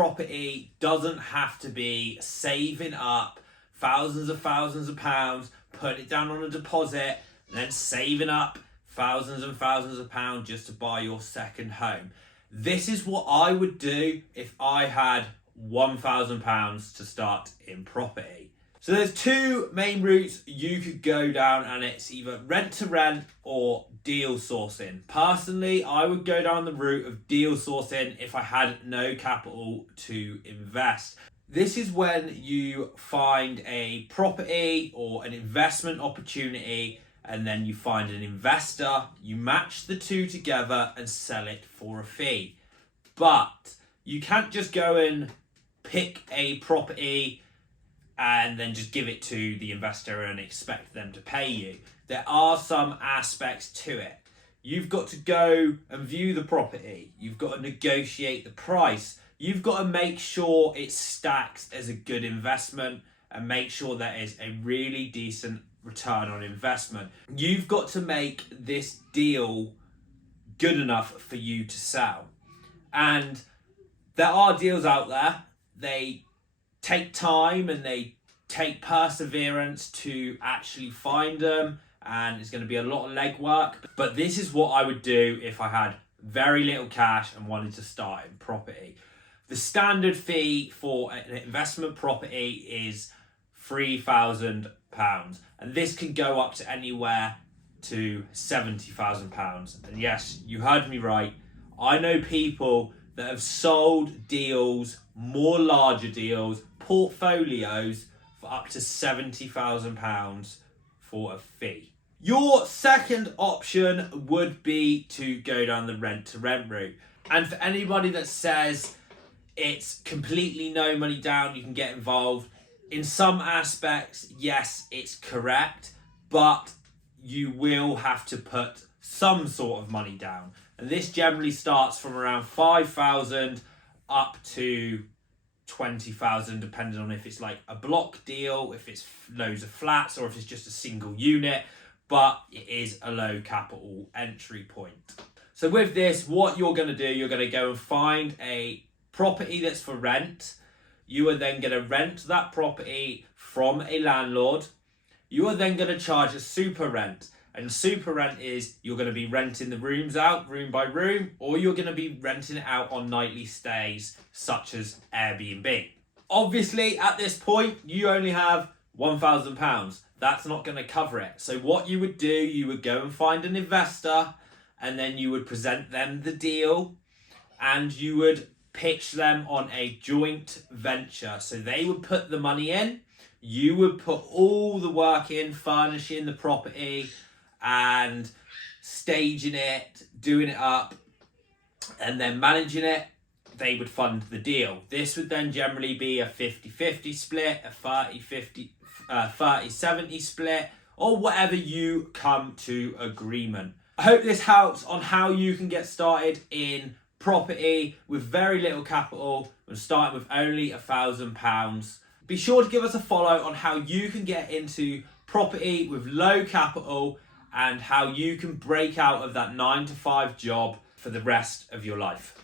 property doesn't have to be saving up thousands of pounds, put it down on a deposit, and then saving up thousands and thousands of pounds just to buy your second home. This is what I would do if I had £1,000 to start in property. So there's two main routes you could go down, and it's either rent to rent or deal sourcing. Personally, I would go down the route of deal sourcing if I had no capital to invest. This is when you find a property or an investment opportunity, and then you find an investor, you match the two together and sell it for a fee. But you can't just go and pick a property and then just give it to the investor and expect them to pay you. There are some aspects to it. You've got to go and view the property. You've got to negotiate the price. You've got to make sure it stacks as a good investment and make sure there is a really decent return on investment. You've got to make this deal good enough for you to sell. And there are deals out there. They take time and they take perseverance to actually find them, and it's going to be a lot of legwork. But this is what I would do if I had very little cash and wanted to start in property. The standard fee for an investment property is £3,000, and this can go up to anywhere to £70,000. And yes, you heard me right. I know people that have sold deals, more larger deals, portfolios for up to £70,000 for a fee. Your second option would be to go down the rent to rent route. And for anybody that says it's completely no money down, you can get involved, in some aspects, yes, it's correct, but you will have to put some sort of money down. And this generally starts from around 5,000 up to 20,000, depending on if it's like a block deal, if it's loads of flats, or if it's just a single unit, but it is a low capital entry point. So with this, what you're going to do, you're going to go and find a property that's for rent. You are then going to rent that property from a landlord. You are then going to charge a super rent. And super rent is you're going to be renting the rooms out room by room, or you're going to be renting it out on nightly stays such as Airbnb. Obviously, at this point, you only have £1,000. That's not going to cover it. So what you would do, you would go and find an investor, and then you would present them the deal, and you would pitch them on a joint venture. So they would put the money in, you would put all the work in, furnishing the property and staging it, doing it up, and then managing it. They would fund the deal. This would then generally be a 50-50 split, a 30-70 split, or whatever you come to agreement. I hope this helps on how you can get started in property with very little capital and starting with only £1,000. Be sure to give us a follow on how you can get into property with low capital and how you can break out of that 9-to-5 job for the rest of your life.